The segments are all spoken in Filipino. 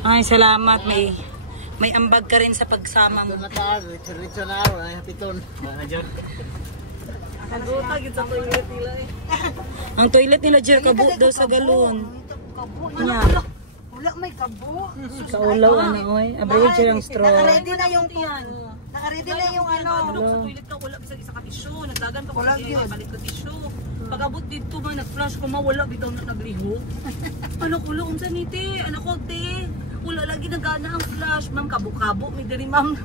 Ay, salamat. May ambag ka rin sa pagsama mo. Ito na taas, ritso na ako, ay hapiton. Mga dyan. Nagutag yun sa toilet nila eh. Ang toilet nila, Jer, kabo daw sa galon. Wala may kabo. Sa ulaw, oy. Abay, Jer, ang straw. Nakaready na yung nakaready na yung ano. Sa toilet ka, wala bisag isa ka tissue. Nagdagan ka wala balik ka tissue. Pag-abot dito man, nag-flash ko, mawala bitaw na nagliho. Ano ko lang, unsa ni te? Anak ko, te. Wala lagi nagana ang flash. Ma'am, kabo-kabo. May diri, ma'am.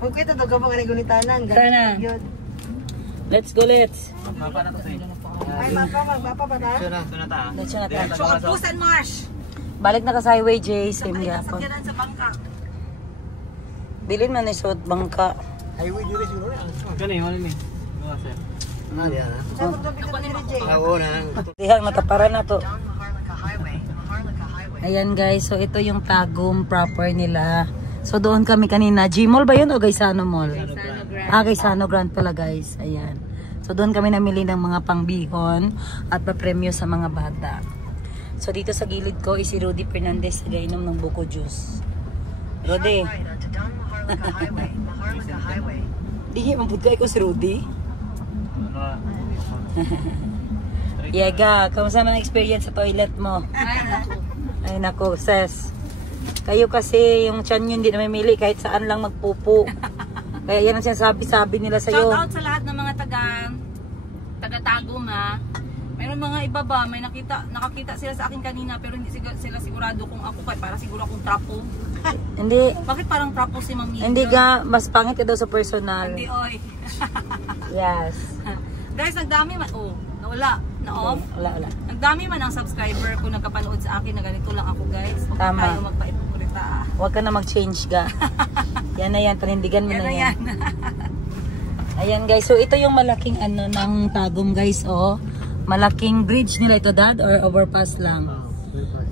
Okay, ito ka mga nagunitanan. Tana. Let's go, let's. Ay, magpapa ba ta? Let's na ta. So, Abus and Marsh. Balik na ka sa highway, Jay. Same gapon. Sakyanan sa bangka. Bilin man ni suot bangka. Highway dito siguro. Gani, wala ni. Sir. Ano yan ha? Saan mo ito pinag-direct, Jay? Oo na. Dihang nataparan na to. Ayan guys, so ito yung Tagum proper nila. So doon kami kanina. G-Mall ba yun o Gaisano Mall? Gaisano Grand pala guys. Ayan. So doon kami namili ng mga pangbihon at papremyo sa mga bata. So dito sa gilid ko is si Rudy Fernandez nagainom ng buko juice. Rudy. Di mabudkay ko si Rudy. Yaga, kamusta man ang experience sa toilet mo? Ay nako, sis. Kayo kasi yung tiyan nyo hindi na mamili kahit saan lang magpupo. Kaya yan ang sinasabi-sabi nila sa'yo. Shout out sa lahat ng mga taga-Tagum ha. Mayroon mga iba ba, may nakakita sila sa akin kanina pero hindi sila sigurado kung ako para siguro akong trapo. Hindi. Bakit parang trapo si Mami? Hindi ga, mas pangit ka daw sa personal. Hindi, oy. Yes. Guys, nagdami man. Oh, nawala. Na-off? Wala. Nagdami man ang subscriber ko nagkapanood sa akin na ganito lang ako guys. Huwag Tama. tayo magpaipukurita. Huwag ka na mag-change ga. Yan na yan, panindigan mo Yan na na yan. yan. Ayan guys, so ito yung malaking ano ng Tagum guys, oh. Malaking bridge nila ito, dad, or overpass lang?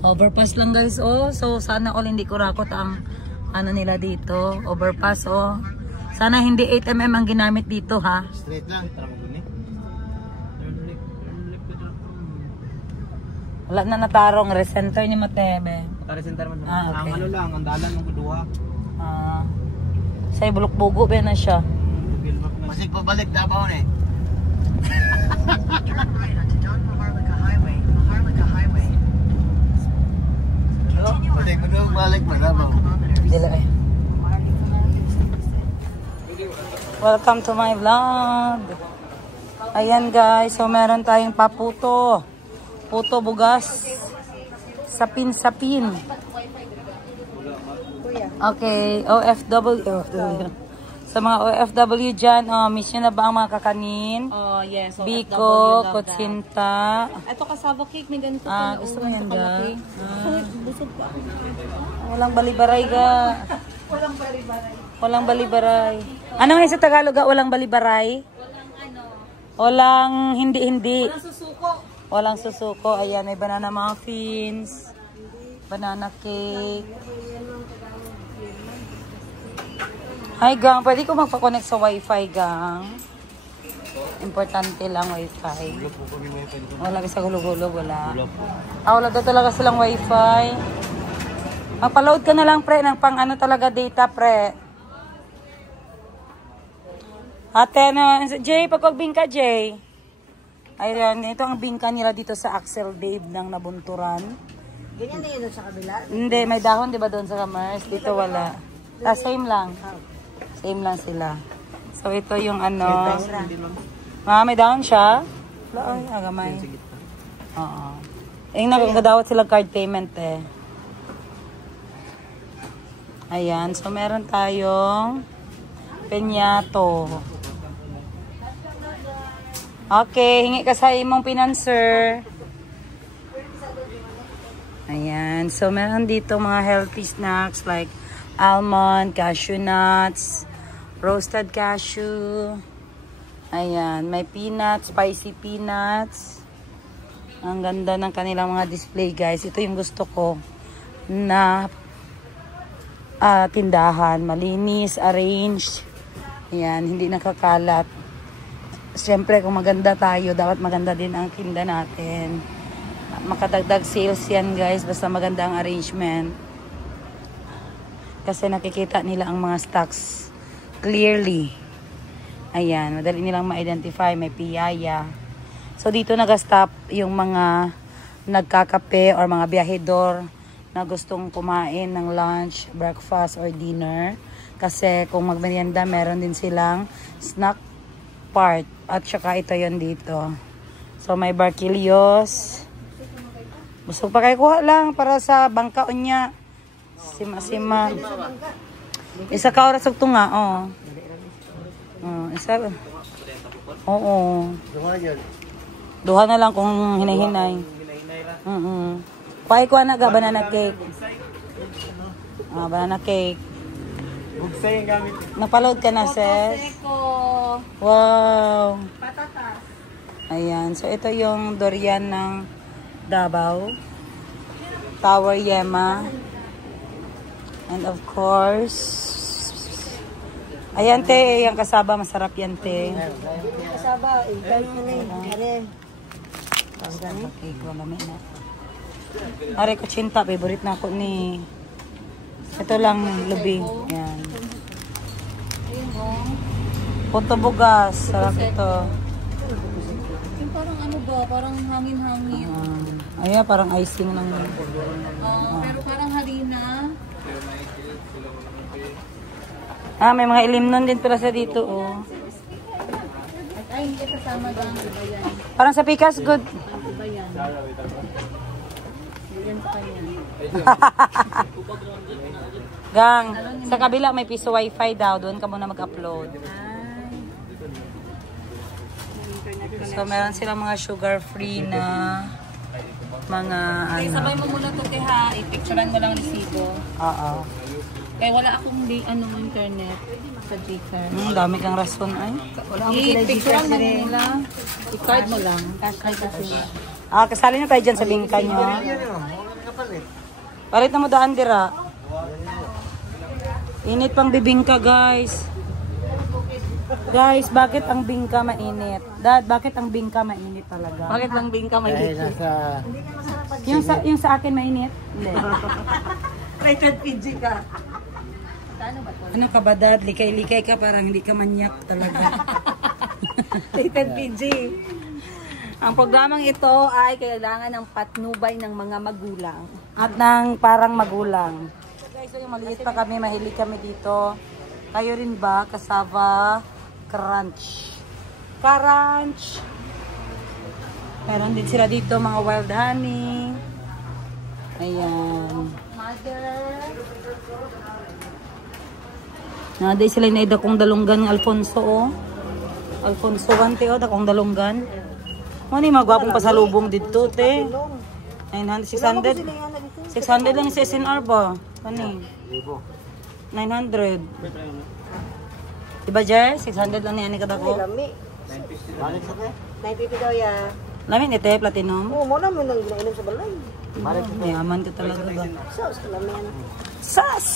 Overpass lang guys, oh. So sana all hindi kurakot ang ano nila dito, overpass, oh. Sana hindi 8mm ang ginamit dito, ha. Straight lang. Wala na natarong recenter ni Matebe. Recenter man. Ah, okay. Ang ano lang, ang dalan ng kedua. Say bulok-bugo ba na siya? Masig pabalik Davao eh. Pwede ko nung balik mo Davao. Dila eh. Welcome to my vlog. Ayan guys, so meron tayong paputo. Puto bugas. Sapin-sapin. Okay, OFW. Sa mga OFW dyan, miss nyo na ba ang mga kakanin? Oh, yes. So Biko, kutsinta. Ito cassava cake, may ganito. Gusto mo yan ga? Busog pa. Walang balibaray ga. Walang balibaray. Ano nga sa Tagalog ga? Walang balibaray? Walang hindi. Walang susuko. Walang susuko. Ayan, may banana muffins. Banana cake. Hi gang, pwede ko magpa-connect sa wifi gang. Importante lang wifi. Wala sa gulog-gulog, wala. Wala daw talaga silang wifi. Magpa-load ka na lang pre ng pang ano talaga data pre. Ate na, Jay, pagpagbing ka Jay. Ayan, ito ang bingka nila dito sa Axel Babe ng Nabunturan. Ganyan na yun sa kabila? Hindi, may dahon di ba doon sa Commerce? Dito wala. Same lang. Same lang sila. So ito yung ano. May dahon siya? Wala, ay, agamay. Oo. Nagkadawat sila card payment eh. Ayan, so meron tayong penyato. Okay, hingi ka sa imong pinanser. Ayan, so meron dito mga healthy snacks like almond, cashew nuts, roasted cashew. Ayan, may peanuts, spicy peanuts. Ang ganda ng kanilang mga display guys. Ito yung gusto ko na tindahan. Malinis, arranged. Ayan, hindi nakakalat. Siyempre, kung maganda tayo, dapat maganda din ang tinda natin. makadagdag sales yan guys, basta maganda ang arrangement. Kasi nakikita nila ang mga stocks clearly. Ayan, madali nilang ma-identify, may piyaya. So dito nag-stop yung mga nagkakape or mga biyahedor na gustong kumain ng lunch, breakfast or dinner. Kasi kung magmerienda, meron din silang snack part. At saka ito yon dito. So may barquillos. Busog pa kayo, kuha lang para sa bangkaon niya. Sima-sima. Isa ka oras og tunga, oh. Isa. Oo. Duha na lang kung hinahinay. Kuha na ga banana cake. Banana cake. Bugsay ang gamit. Napaload ka na, sis? Wow. Patatas. Ayan. So, ito yung durian ng Davao. Tower Yema. And of course, ayan, te. Yung kasaba, masarap yan, te. Kasaba, ikan mo na yun. Cake, wala na. Are ko chinta, favorite na ako ni... Ito lang, lubi. Ayan. Punto bugas. Sarap ito. Yung parang ano ba? Parang hangin-hangin. Ayan, parang icing lang yun. Pero parang harina. May mga ilimnon din pala sa dito, oh. Ay, hindi kasama lang. Iba yan. Parang sa Pikas, good. Iba yan. Yan sa kanya. Gang, sa kabila may piso wifi daw. Doon ka muna mag-upload. So, meron silang mga sugar-free na mga Okay, ano. sabay mo muna ito, ha. I-picturean mo lang resibo. Oo. Kaya wala akong internet sa Gcaard. Dami kang rason ay. I-picturean mo nila. I-card mo lang. Card na sila. Kasali na tayo dyan sa bingka nyo. Palit na mo daan, dira. Init pang bibingka, guys. Guys, bakit ang bingka mainit? Dad, bakit ang bingka mainit talaga? Bakit lang bingka may Dahil sa... Yung sa akin mainit? Hindi. Rated PG ka. Ano ka ba, Dad? Likay-likay ka, parang hindi ka manyak talaga. Rated PG. Ang programang ito ay kailangan ng patnubay ng mga magulang. At ng parang magulang. Guys, so yung maliit pa kami, mahilig kami dito. Kayo rin ba? Cassava crunch. Crunch! Meron din sila dito mga wild honey. Ayan. Naday sila na dakong dalunggan ng Alfonso, oh. Alfonso 1, te, oh, dakong dalunggan. Ano yung magwapong pasalubong dito, te? 900, 600. 600 lang sa SNR ba? Ano 900. Diba, Jer? 600 lang niya ni kadako. Lami. Balik sa kaya? 950 daw ya. Lamin ite, platinum. Oo, mo naman nang ginainom sa balay. Yaman ka talaga ba? Sos, lami yan. Sas!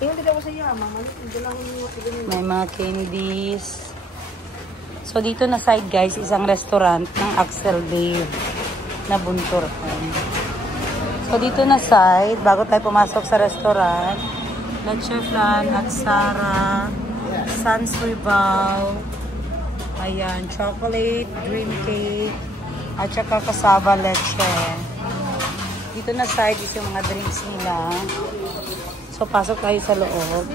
Tingnan din ako sa iya, mama. Hindi lang yung May mga candies. So, dito na side, guys, isang restaurant ng Axel Dave na Bunturkan. So, dito na side, bago tayo pumasok sa restaurant, Leche Flan at Sara, Sans Ribao, ayan, chocolate, dream cake, at saka cassava leche. Dito na side is yung mga drinks nila. So, pasok tayo sa loob.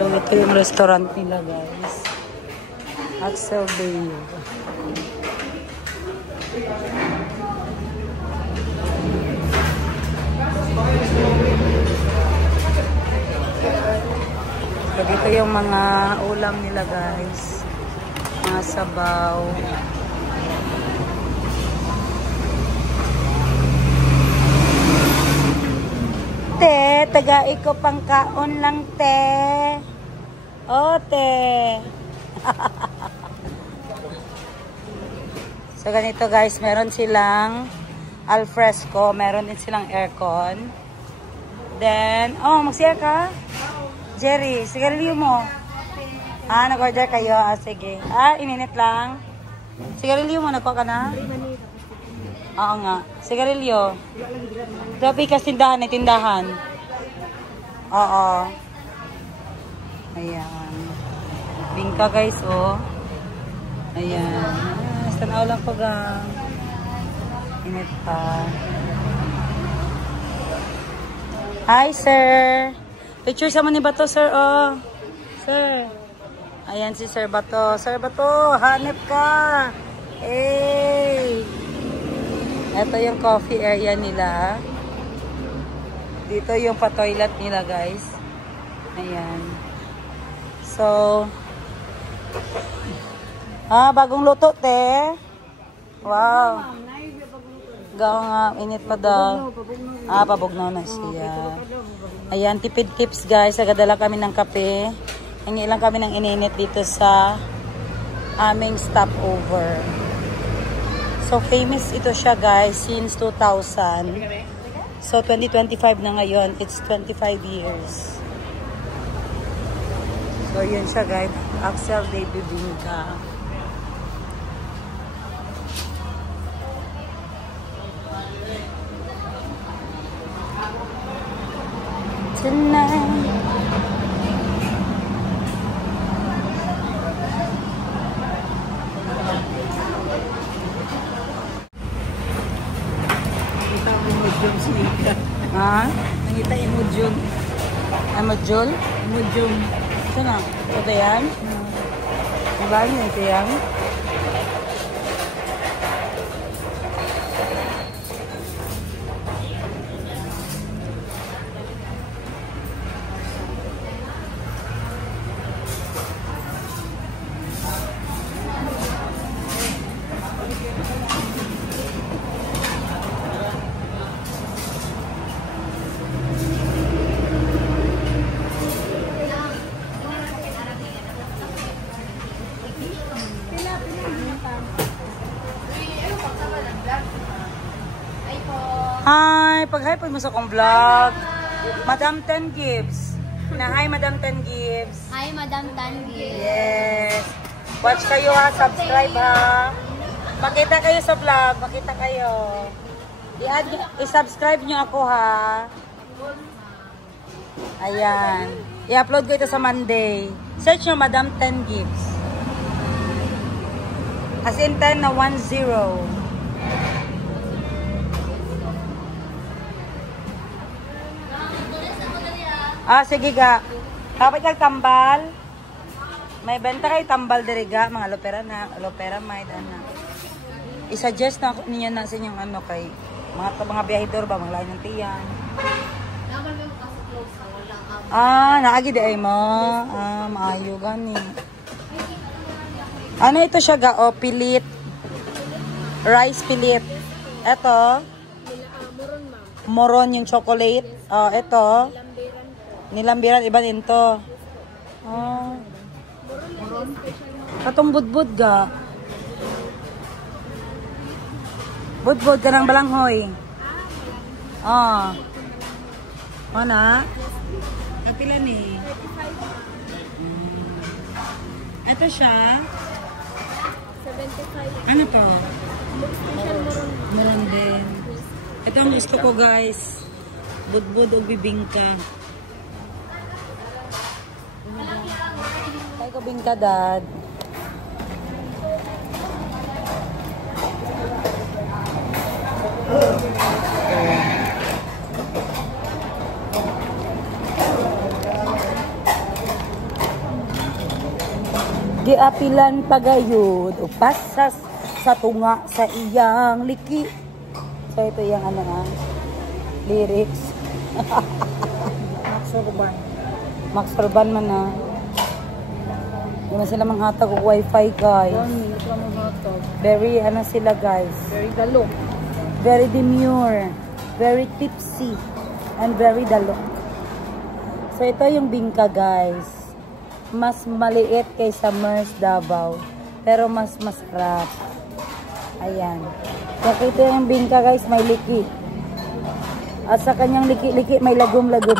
So, ito yung restaurant nila, guys. Axel Dave. So, dito yung mga ulam nila, guys. Mga sabaw. tagai ko pang kaon lang, te. O, te. So, ganito guys, meron silang alfresco, meron din silang aircon. Then, oh, magsiya ka? Jerry, sigarilyo mo. Ah, nag-order kayo? Ah, sige. Ah, ininit lang. Sigarilyo mo, nagko ka na? Oo nga. Sigarilyo. Grabe ka tindahan, tindahan. Oo. Ayan. Bingka guys, oh. Ayan. Tanaw lang ko gang. Init pa. Hi, sir. Picture sa ni Bato, sir, oh. Sir. Ayan si Sir Bato. Sir Bato, hanep ka. Hey. Ito yung coffee area nila. Dito yung pa-toilet nila, guys. Ayan. So, bagong luto, te. Wow. Gaw nga, init pa daw. Pabugnaw na siya. Ayan, tipid tips, guys. Nagadala kami ng kape. Hingi lang kami ng ininit dito sa aming stopover. So, famous ito siya, guys, since 2000. So, 2025 na ngayon. It's 25 years. So, yun siya, guys. Axel de Bibingka. Tonight. Ha? Nangita emojyon. Emojol? Emojyon. Ito na. Ito yan? Diba yun? Ito yan? Hi! Pag-hype mo sa kong vlog. Madam Ten Gibbs. Hi, Madam Ten Gibbs. Hi, Madam Tan Gibbs. Yes. Watch kayo ha. Subscribe ha. Makita kayo sa vlog. Makita kayo. I-subscribe nyo ako ha. Ayan. I-upload ko ito sa Monday. Search nyo Madam Ten Gibbs. As in 10 na 10. Sige ga. Kapag nagtambal, may benta kayo tambal diriga, mga lopera na, lopera may dana. I-suggest na ninyo na sa inyong ano kay mga biyahidor ba, mga lain ng tiyan. Naagi di ay mo. Maayo gani. Ano ito siya ga? O, pilit. Rice pilit. Ito. Moron yung chocolate. Ito. Nilambiran, iba din to. Katong budbud ga. Budbud ka ng balanghoy. Mana? Kapila ni? Ito siya. 75. Ano to? Meron din. Ito ang gusto ko guys. Budbud o bibingka. Ay, kabingka, dad. Giapilan pagayod o pasas sa tunga sa iyang liki. So, ito yung lyrics. Max Urban man na. Hindi man sila manghatag o wifi guys. Very sila guys. Very dalok. Very demure. Very tipsy. And very dalok. So ito yung bingka guys. Mas maliit kaysa Mers Davao. Pero mas masarap. Ayan. So ito yung bingka guys, may liki. At sa kanyang liki-liki may lagom-lagom.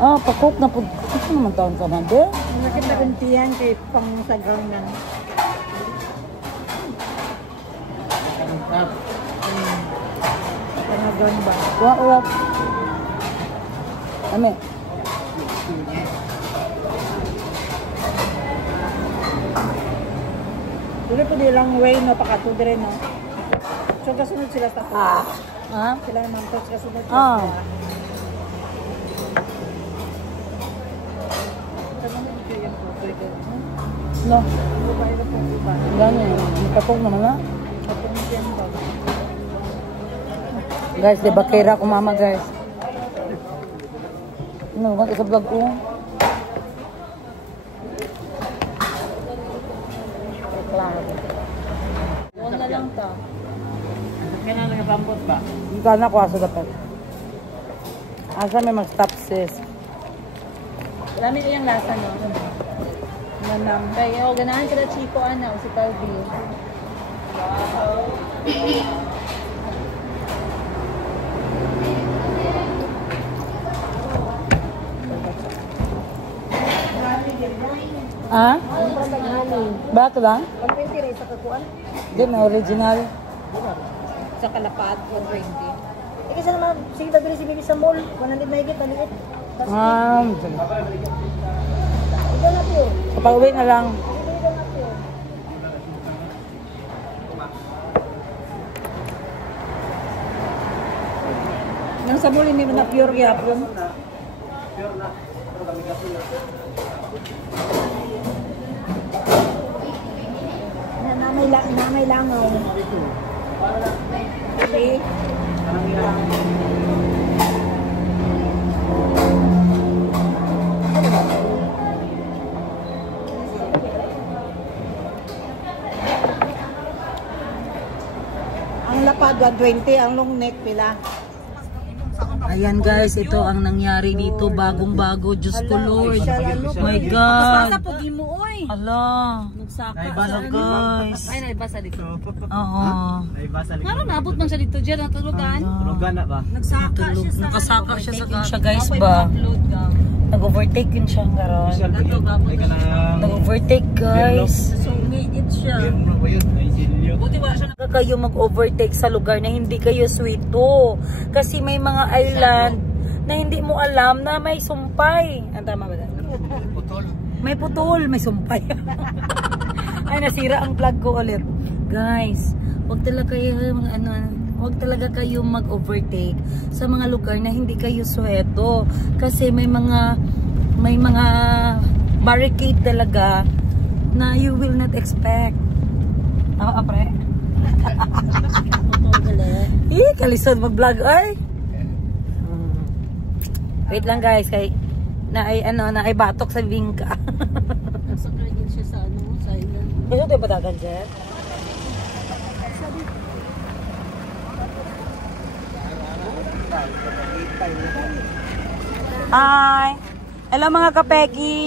Ah, pakok na po. Ito naman taon ka na, de? Nakita kuntihan kay pang sagal na. Panagon ba? Wala. Ame. Dili po nilang way no pakatudre no. So kasunod sila sa Ha? sila naman to kasunod Ah. sila. No. Gani. Pakok naman na. Guys, di ba kera ko mama guys? Ano, wag sa vlog ko. Huwag na lang to. Kailan lang rambot ba? Hindi ka na ko asa dapat. Asa may mag-stop sis. Marami kayang lasa no. Manam. Kaya ganahan sila Chico ana si Calvi. Ah? Bakit lang? 120 rin sa kakuan. Hindi, may original. Sa Kalapat, 120. Eh kasi naman, sige tagdali si Bibi sa mall. 100 na higit, maliit. Sige. Ito na po. Kapag uwi na lang. Nang sa mall, hindi mo na pure gyapon. Namay langaw. Okay. Ang lapad 120, ang long neck pila. Ayan guys, ito ang nangyari dito. Bagong-bago. Diyos ko Lord. My God. Pogi mo, oy. Ala. Nagsaka. Ala guys. Ay, naibasa dito. Oo. Ay, basa lang. Ngano nabot man siya dito dyan, natulugan. Turugan na ba? Nagsaka siya sa Nakasaka siya sa siya guys ba? Nag-overtake yun siya karon. Social po yun. Ay ka lang. Nag-overtake guys. So, umiit siya. Ano ba yun? Ay, silyo. Buti wala siya Huwag kayo mag-overtake sa lugar na hindi kayo sweeto. Kasi may mga island na hindi mo alam na may sumpay. Ang tama ba? Putol. May putol, may sumpay. Ay, nasira ang plug ko ulit. Guys, huwag talaga kayo huwag talaga kayo mag-overtake sa mga lugar na hindi kayo sweto. Kasi may mga barricade talaga na you will not expect. Tama pre? Kalisod mag-vlog ay. Wait lang guys, kay na ay batok sa bingka. Nagsakay din siya sa sa island. Ito tayo patagan dyan. Hi! Hello mga kapeki!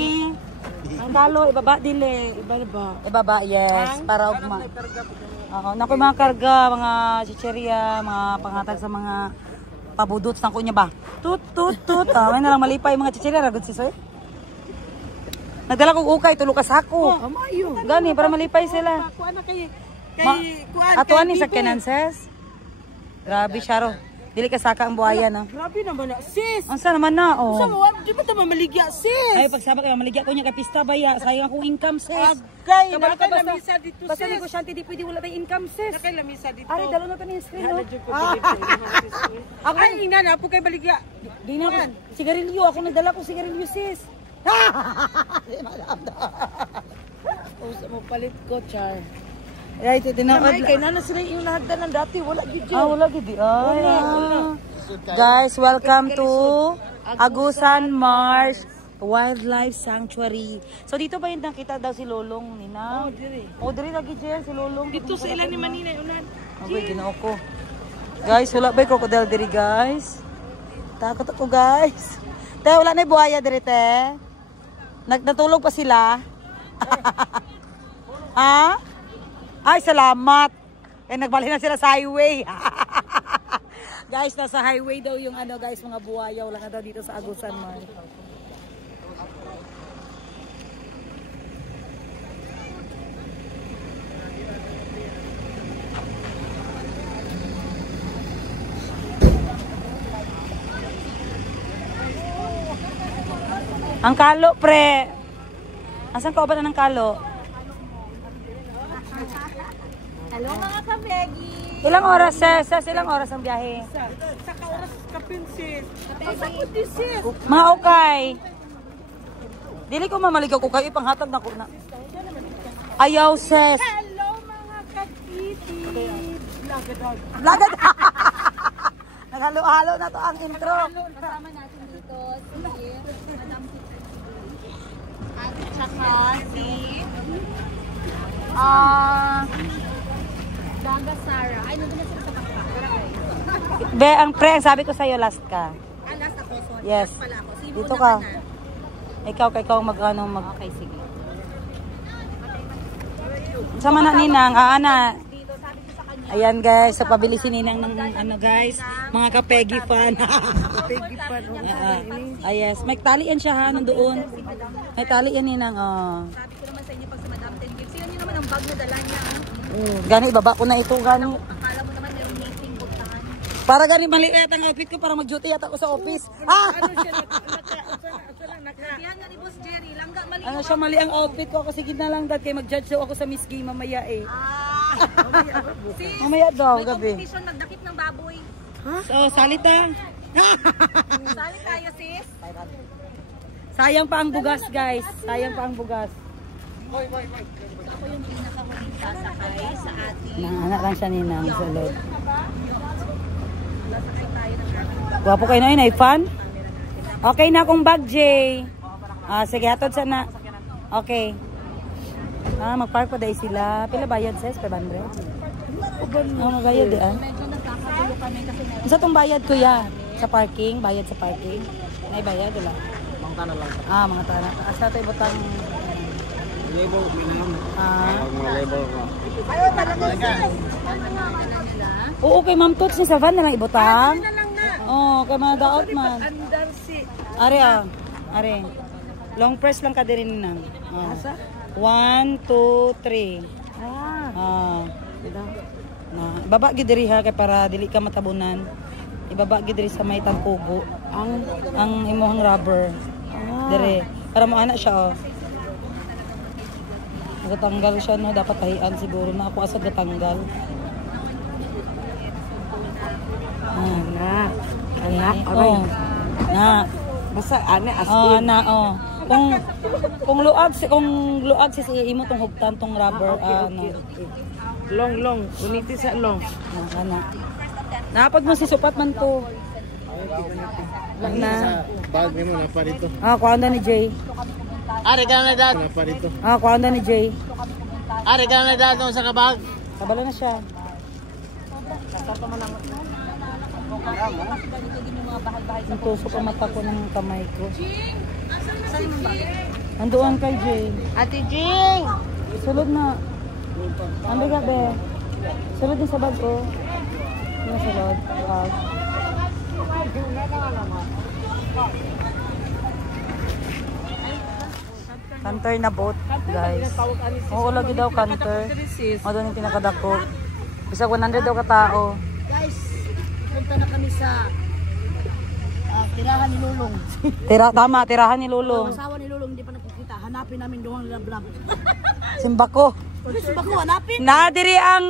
Ang dalo, ibaba dili. Ibaba, yes. Para ugma. Oo, nakoy mga karga, mga chicheria, mga pangatag sa mga pabudots ng kunya ba? Tut. May na lang malipay mga chicheria, ragod si sir. Nagdala kong ukay, tulo ka sako. Gani, para malipay sila. Kuan na kay Atuan ni sa Kenanses. Grabe siya ro. Dili ka saka ang buhaya no. Grabe naman na sis. Ang sana naman na oh. Di ba ta mamaligya sis? Ay pagsabak kayo maligya ko niya kay pista baya. Sayang akong income sis. Agay, Kabalo ka basta. lamisa dito Basta sis. negosyante di pwede wala tayong income sis. Nakay lamisa dito. Ari dalo na to ni screen no. Ako ay ina na po kay baligya. Di na ako. Sigarilyo ako nagdala ko sigarilyo sis. Usa mo palit ko char. Right, tinaod. Kay nana sila yung nahagdan ng dati wala gid. Wala gid. Guys, welcome to Agusan Marsh Wildlife Sanctuary. So dito ba yung nakita daw si Lolong, Nina? Oh, diri lagi Jel, si Lolong. Dito sa ilan ni Manina, unan. Okay, ginoo ko. Guys, wala ba yung crocodile diri, guys? Takot ako, guys. Te, wala na yung buhaya diri, te. Natulog pa sila. Ha? Ay, salamat. Eh, nagbalik na sila sa highway. Guys, nasa highway daw yung ano, guys, mga buhaya. Wala na daw dito sa Agusan Mall. Ang kalo, pre. Asan ka ba na ng kalo? Hello mga kabegi! Ilang oras, sis? Ilang oras ang biyahe? Saka oras kapinsin. Mga okay. Dili ko mamaligaw ko kayo, ipanghatag na ko na. Ayaw, sis. Hello mga kakiti! Lagad. Naghalo-halo na to ang intro. Kasama natin dito si Madam at saka si Daga Sara. Ay, nandun na sila sa pakpa. Be, ang pre, ang sabi ko sa'yo, last ka. Last ako. Sorry. Yes. Pala ako. Si Dito ka. Ikaw mag-ano, Okay, sige. Sama na ninang, ana. Dito, sabi ko sa kanya. Ayan guys, so pabili si ninang ng ano guys, mga kapegi fan. Pegi pa. Yes, may tali yan siya ha, nandoon. May tali yan ninang, oh. Sabi ko naman sa inyo pag sa Madam Ten Gifts. Yun naman ang bag na dala niya. Gani, ibaba ko na ito, gani. Akala mo naman yung meeting, puntahan. Para gani maliit ang outfit ko para mag-duty yata ako sa office. Ah! Yan nga ni Boss Jerry. Langga, mali. Ano siya, mali ang outfit ko kasi gina lang dad kay mag-judge daw ako sa Miss Gay mamaya eh. Sis, Mamaya daw, may gabi. competition magdakip ng baboy. So, salita. Sali tayo, sis. Sayang pa ang bugas guys. Sayang pa ang bugas. Ako yung pinakahuling sasakay sa ating. Nanganak lang siya ninang sa loob. Sasakay tayo ng ating. Gwapo kayo na yun, ay fun? Okay na akong bag, Jay. Sige, hatod sana. Okay. Mag-park pa dahil sila. Pila bayad, sis? 500? Magbayad, ah. Medyo nagkakagulo kami kasi meron. Sa itong bayad, kuya? Sa parking? Bayad sa parking? May bayad, wala? Mga tanah lang. Mga tanah. Asa ito ibutang... Label, minimum. Mga label ko. Oo, kay Ma'am Toots ni sa van na lang ibutang. Oo, kay mga daot man. Are, are. Long press lang ka din nang. 1, 2, 3. Ibaba gid diri ha kay para dili ka matabunan. Ibaba gid diri sa may tangkugo. Ang imuhang rubber. Dire para mo ana siya oh. Gatanggal siya no, dapat tahian siguro na ako asa gatanggal. Na. Basta ane Kung luag si imo tong hugtan tong rubber long. Uniti sa long. Napag mo si supat man to. Na. Bag ni mo na pa dito. Kuanda ni Jay. Are ka na dad. Na pa dito. Kuanda ni Jay. Are ka na dad sa kabag. Kabalo na siya. Ang tusok ang mata ko ng kamay ko. Andoon kay Jay. Ate Jing! Sulod na. Ambi ka be. Sulod din sa bag ko. Yung sulod. Canter na boat, guys. Oo, lagi daw canter. O, doon yung pinakadako. Bisag 100 daw katao. Guys, punta na kami sa tirahan ni Lulong. Tama, tirahan ni Lulong. Asawa ni Lulong hindi pa nakikita. Hanapin namin doon ang vlog. Simbako. Simbako, hanapin. Nadiri ang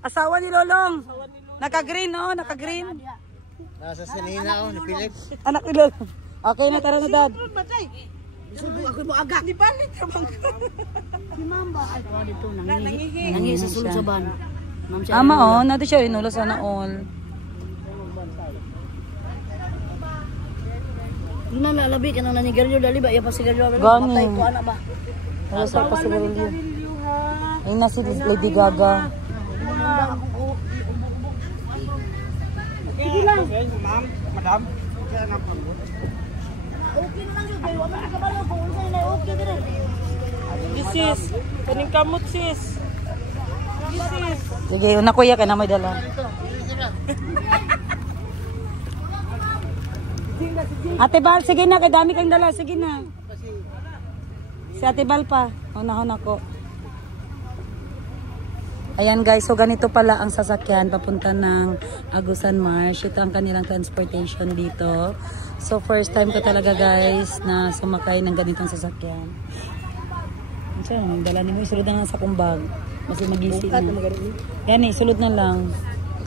asawa ni Lulong. Naka-green, naka-green. Nasa sinina ni Philip. Anak ni Lulong. Okay na, tara na dad. Subo ako mo aga. Di balik ka bang? Si Mamba ay tawa dito nangihi sa sulod sa ban. Ama nato siya rinulo sana all. Luna na labi ka na nanigarilyo dali ba? Iya pa sigarilyo. Gani. Matay ko anak ba? Wala sa pasigarilyo. Ay na si Lady Gaga. Sige lang. Ma'am, madam. Okay na lang siya. Gayo. Ano ka ba lang? Kung sa'yo na okay din eh. Sis, kaning kamot sis. Sis. Sige, una kuya ka na may dala. Ate Bal, sige na, kadami kang dala, sige na. Si Ate Bal pa, unahon ako. Ayan guys, so ganito pala ang sasakyan papunta ng Agusan Marsh. Ito ang kanilang transportation dito. So first time ko talaga guys na sumakay ng ganitong sasakyan. Diyan, dala ni mo, isulod na lang sa kumbag. Kasi mag-isi na. Yan eh, sulod na lang.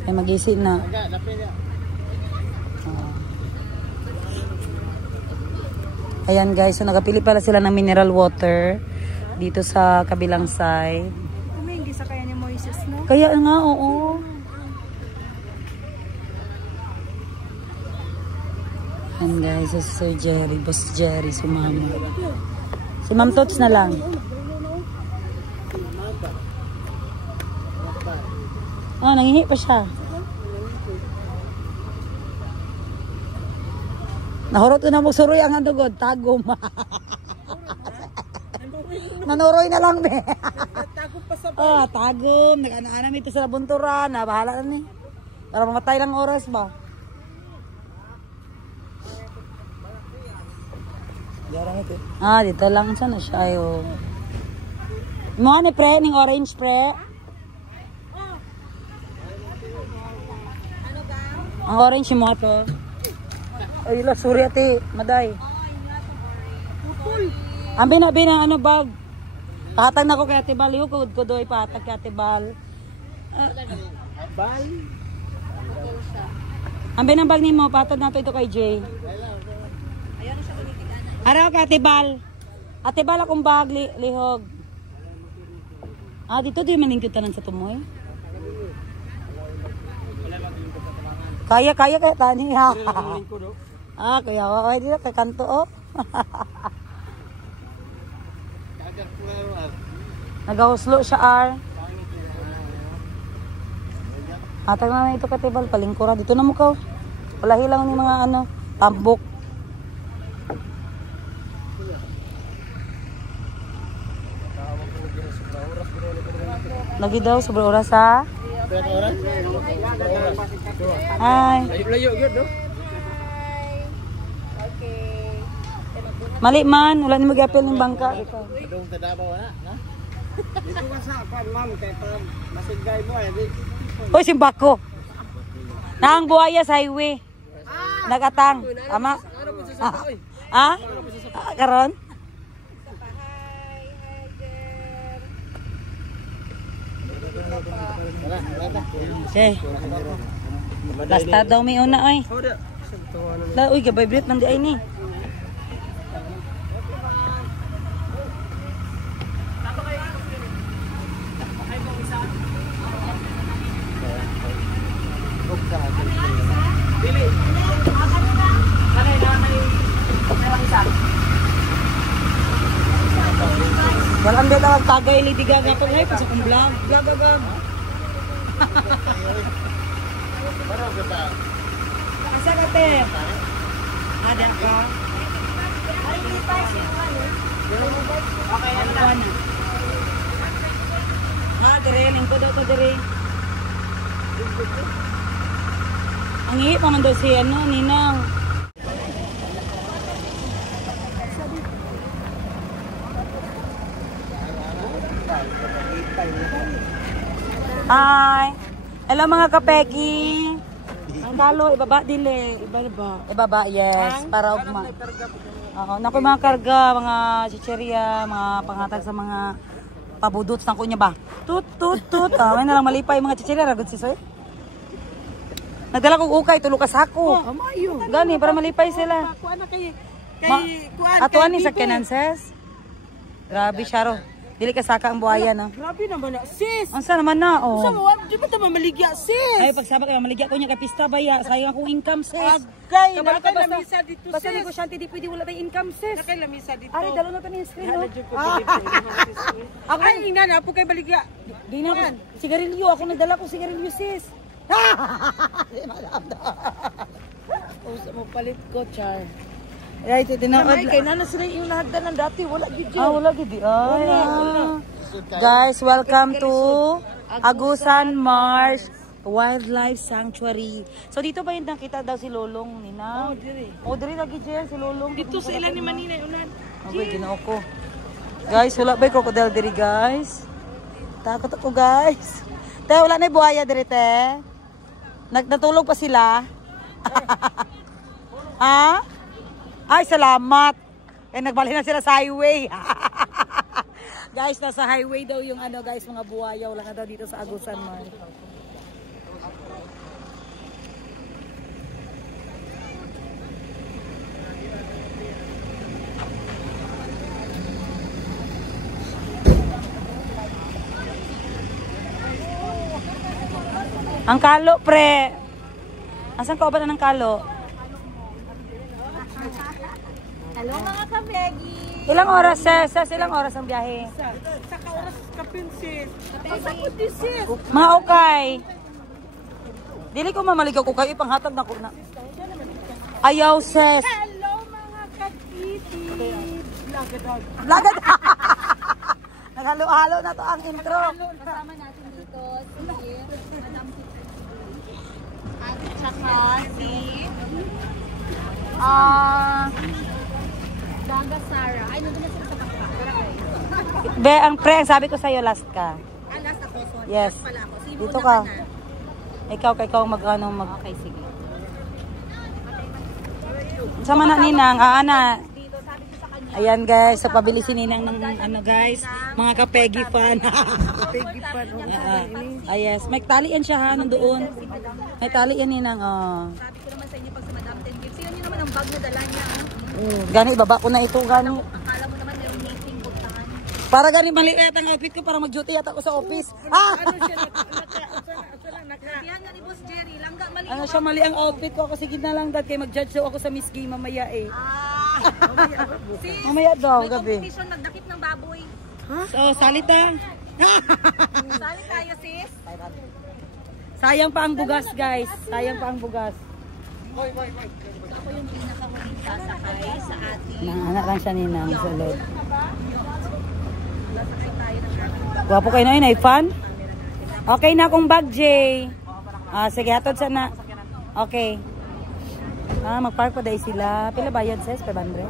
Ay mag-isi na. Ayan guys, so nagapili pala sila ng mineral water dito sa kabilang side. Kumain sa kaya ni Moises, no? Kaya nga, oo. Ayan guys, so Sir Jerry, Boss Jerry, sumama. Si Ma'am Tots na lang. Oh, nangihi pa siya. Nahurot ko na mo suroy ang andugod, tagom. Nanuroy na lang, be. Tagom pa sa Oh, tagom. Nag-ana-ana ito sa bunturan. Bahala na ni. Para mamatay lang oras ba? Ah, dito lang siya na siya. Ayo. Mga ni pre, ning orange pre. Ang orange mo to. Ay, la, sorry ate, maday. Ambi na, ano bag? Patag na ko kay Ate Bal. Yung ko doy, patag kay Ate Bal. Bal. Ambi na bag ni mo, patag na to ito kay Jay. Araw kay Ate Bal. Ate Bal akong bag, lihog. Ah, dito di maningkitanan sa tumoy. Kaya kaya tani ha. Ah, kaya wala dito kay kanto oh. Nagahuslo siya ar. Atag na ito katibal palingkura dito na mo ka. Wala hilang ni mga ano, tambok. Lagi daw sobrang oras ha. Hi. Layo gyud no. Mali man, wala ni mag-apel ng bangka. Dong tadabaw na, na. Dito ka sa pan, ma'am. Kaya pa masigay mo eh. Uy, simbako. Naang buhaya sa highway. Nagatang. Ama? Ah? Karon? Okay. Basta daw may una ay. La, uy, gabay-brit man di ay ni. Walang beta magtagay Lady Gaga pag hay sa kong vlog. Gaga. Asa ka te? Ada ka? Okay, ano na? Ah, dire, lingko daw to dire. Ang ihi pa man daw si ano, Ninang. Hi! Hello mga kapeki! Ang dalo, ibaba dili. Ibaba, yes. Para ugma. Oo, naku mga karga, mga chicheria, mga pangatag sa mga pabudots ng kunya ba? Tut. May nalang malipay mga chicheria, ragod si sir. Nagdala kong ukay, tulukas ako. Gani, para malipay sila. Kuan na kay Atuan ni sa Kenanses. Grabe siya ro. Dili ka saka ang buhaya, no? Grabe naman na, sis. Ang sana naman na, oh. Sa mo, di ba ito mamaligya, sis? Ay, pagsabak kayo, maligya ko niya kay pista baya. Sayang akong income, sis. Agay, Kabalo ka nakay basta, lamisa dito, basta sis. negosyante, di pwede wala tayong income, sis. Nakay lamisa dito. Ay, dalo na to ni screen, no? Ako ay ina na, po kay baligya. Di na ako, sigarilyo. Ako nagdala ko sigarilyo, sis. Usa mo palit ko, Char. Ay, ito Ay, kay nana sila yung nahagdan ng dati, wala gid yun. wala gid. Ay, guys, welcome to Agusan Marsh Wildlife Sanctuary. So dito ba yung nakita daw si Lolong nina? Oh, diri lagi diyan si Lolong. Dito sa ilan ni Manina unan. Okay, ginoo ko. Guys, wala ba yung crocodile diri, guys? Takot ako, guys. Te, wala na yung buhaya diri, te. Natulog pa sila. Ha? Ay, salamat. Eh, nagbalik na sila sa highway. Guys, nasa highway daw yung ano, guys, mga buhaya. Wala na daw dito sa Agusan Marsh. Ang kalo, pre. Asan ka ba na ng kalo? Hello mga kabegi! Ilang oras, sis? Ilang oras ang biyahe? Saka oras kapin, sis. Pasakot din, sis. Mga okay. Dili ko mamaligaw ko kayo, ipanghatag na ko na. Ayaw, sis. Hello mga kakiti. Lagad. Naghalo-halo na to ang intro. Kasama natin dito si Madam at saka si Daga Sara. Ay, nandun na sila sa bakpa. Be, ang pre, ang sabi ko sa'yo, last ka. Last ako, sorry. Yes. Last pala ako. Si Dito Muna ka. na. Ikaw mag-ano, Okay, sige. Sama na ninang, ana. Ayan guys, sa pabili si ninang ng ano guys, mga kapegi fan. Pegi pa. Yes, may talian siya ha, nandoon. May talian ninang, oh. Sabi ko naman sa inyo pag sa Madam 10 Gifts. Sino nyo naman ang bag na dala niya? Gani, ibaba ko na ito, gani. Akala mo naman yung meeting puntahan. Para gani maliit ang outfit ko para mag-duty yata ako sa office. Ano siya Yan nga ni Boss Jerry. Langga mali. Ano siya, mali ang outfit ko. Kasi gid na lang dad kay mag-judge daw ako sa Miss Gay mamaya eh. Sis, Mamaya daw, may gabi. competition magdakip ng baboy. So, salita. Sali tayo, sis. Sayang pa ang bugas, guys. Sayang pa ang bugas. Ako yung pinakahuling sasakay sa ating Naanak lang siya ninang sa loob. sasakay tayo ng ating Gwapo kayo na yun, ay fun? Okay na akong bag, Jay. Sige, hatod sana. Okay. Mag-park pa dahil sila. Pila bayad, sis? 500?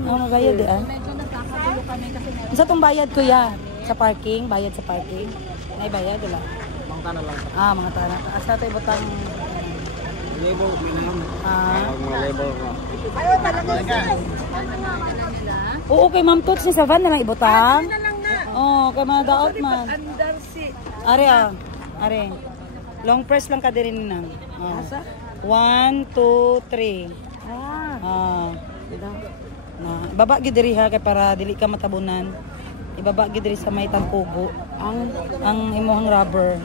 Magbayad eh. medyo nagkakagulo kami kasi meron Isa tong bayad, kuya? Sa parking? Bayad sa parking? May bayad, wala? Mga tanah lang. Mga tanak. Asa ito ibutang... Label, minimum. Mga label ko. Oo, kay Ma'am Toots ni sa van na lang ibutang. Oo, kay mga daot man. andar si. Are Are. Long press lang ka din nang. Asa? 1, 2, 3. Ibaba gid diri ha kay para dili ka matabunan. Ibaba gid diri sa may tangkugo ang imuhang rubber.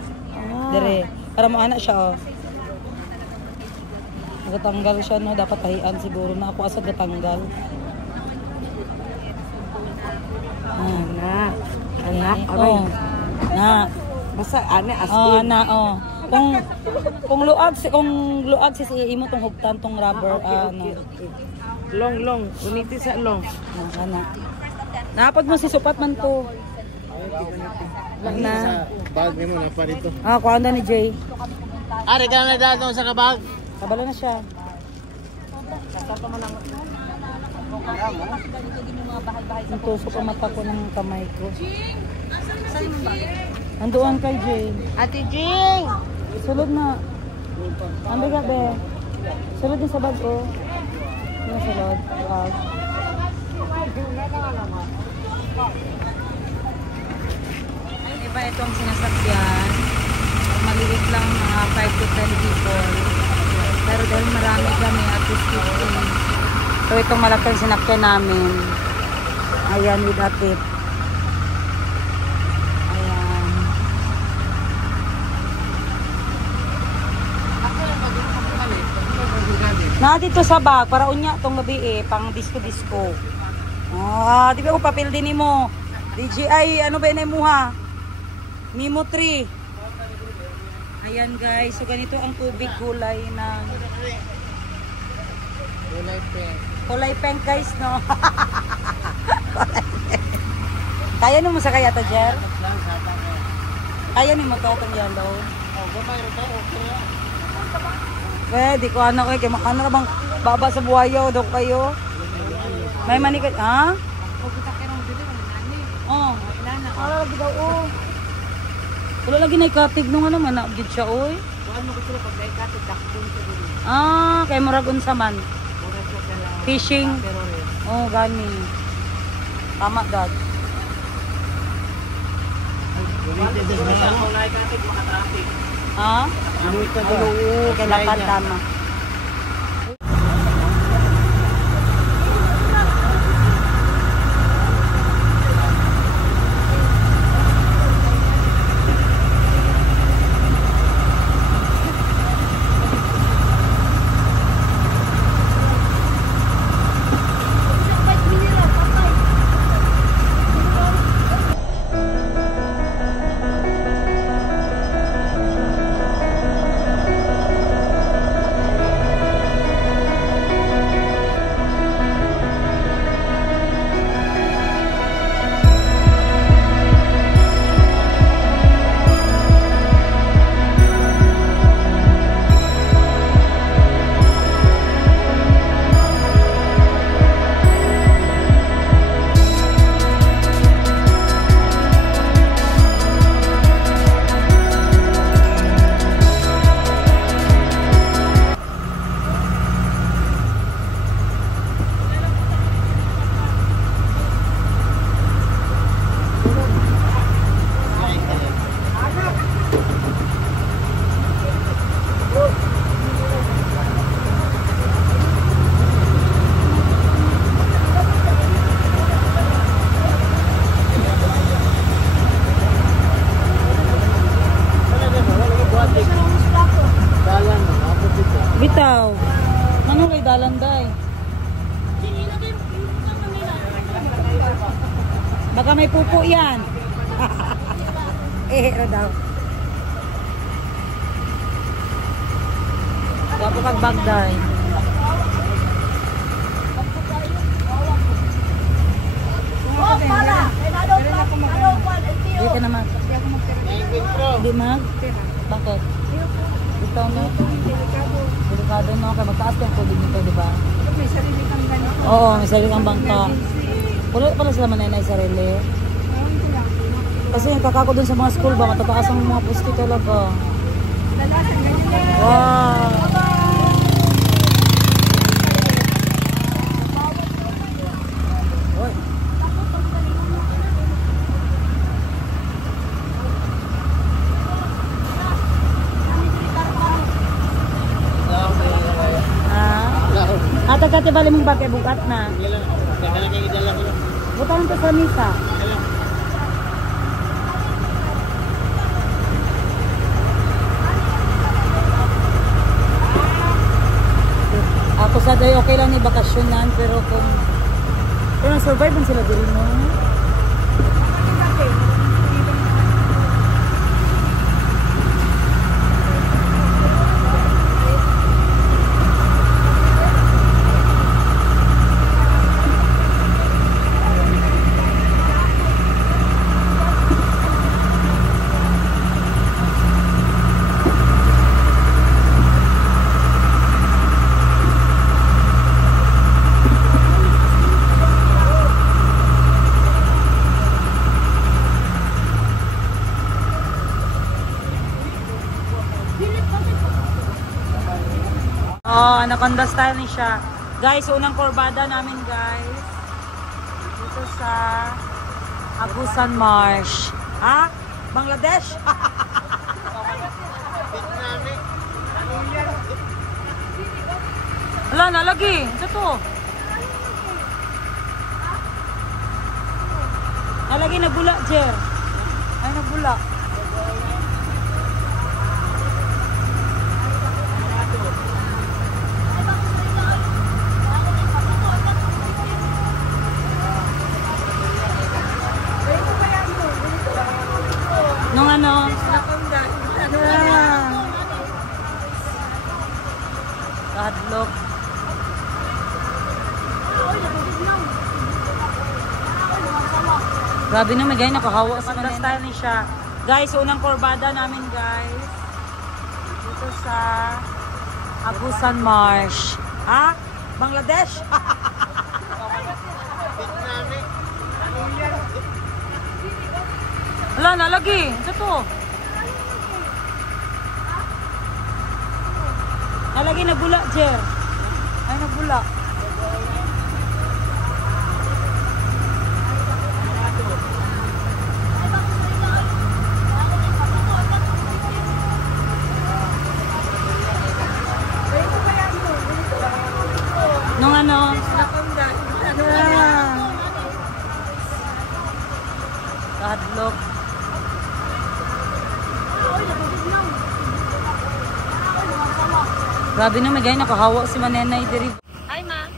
Dire para mo ana siya oh. Gatanggal siya no, dapat tahian siguro na ako asad gatanggal. Anak, Oh. Na. Basta ane as Oh, na oh. Kung luag si imo tong hugtan tong rubber ano. long. Uniti sa long. Ana. Napag mo si supat man to. Na. Sa bag ni mo na pa dito. Kuha na ni Jay. Ari ka na dito sa kabag. Kabalo na siya. Natusok ang mata ko ng kamay ko. Andoon kay Jay. Ate Jing! Sulod na. Ang bigat be. Sulod din sa bag ko. Yung sulod. Iba itong sinasakyan. Maliit lang mga 5 to 10 people. Pero dahil marami kami at least 15. So itong malaking sinakyan namin. Ayan with a tip. Na dito sa bag para unya tong gabi pang disco. Ah, di ba ko papel din mo. DJI ano ba mo ha? Nemo 3. Ayan guys, so ganito ang tubig kulay ng kulay pink guys, no? Kaya mo sa kaya to, Jer? Kaya ni mo to itong yan daw? Di ko ano kay makano na bang baba sa buhayaw daw kayo? May manikot, ha? Oh, ala lagi daw, oh. Wala lagi na ikatig nung ano man, naabgid siya, oy. Ah, kay Muragon sa man. Fishing. Oh, gani. Tama, dad. Ha? Oo, kailangan tama. Bitaw. Ano kay dalanday? Baka may pupo yan. Daw. Wapo kag bagday. Hindi ka naman. Hindi mag? Bakit? Ito na. Delikado no, kaya magtaas yung tubig nito, di ba? May sarili kang gano'n. Oo, may sarili kang bangka. Wala pala sila manay sarili. Kasi yung kakako dun sa mga school ba, matataas ang mga pusti talaga. Wow! Atag-ati bali mong bagay bukat na. Butang to sa misa. Ako sa day okay lang ni bakasyonan pero kung survive man sila dili mo. Oh, anaconda style ni siya. Guys, unang kurbada namin, guys. Dito sa Agusan Marsh. Ha? Bangladesh? Wala na, lagi. Ito to. Nalagi nagula, Jer. Ay, nagula. Hadlok. Grabe naman guys, nakahawa sa mga style ni siya. Guys, unang kurbada namin guys. Dito sa Agusan Marsh. Ha? Bangladesh? Wala na lagi. Ito to. Nalagi nagula, Jer. Ay, nagula. Nung ano? Hadlok. Grabe naman guys, nakahawa si Manenay diri. Hi, ma.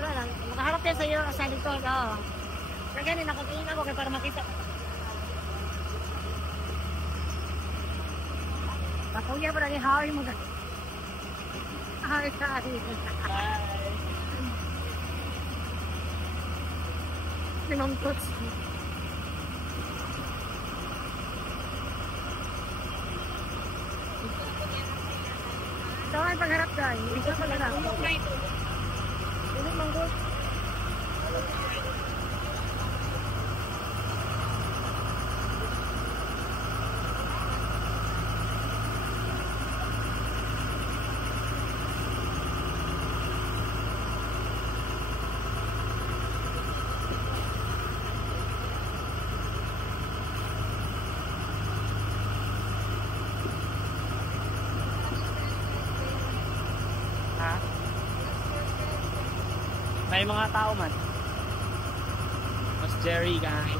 Wala lang. Makaharap yan sa'yo sa likod. Oh. Kaya ganun, nakatingin ako para makita. Nakuya pa rin yung hawin mo. Hawin ka rin. Sinungkot. Saan pagharap ka? Hindi ka pagharap. Hindi manggot. May mga tao man. Mas Jerry guys.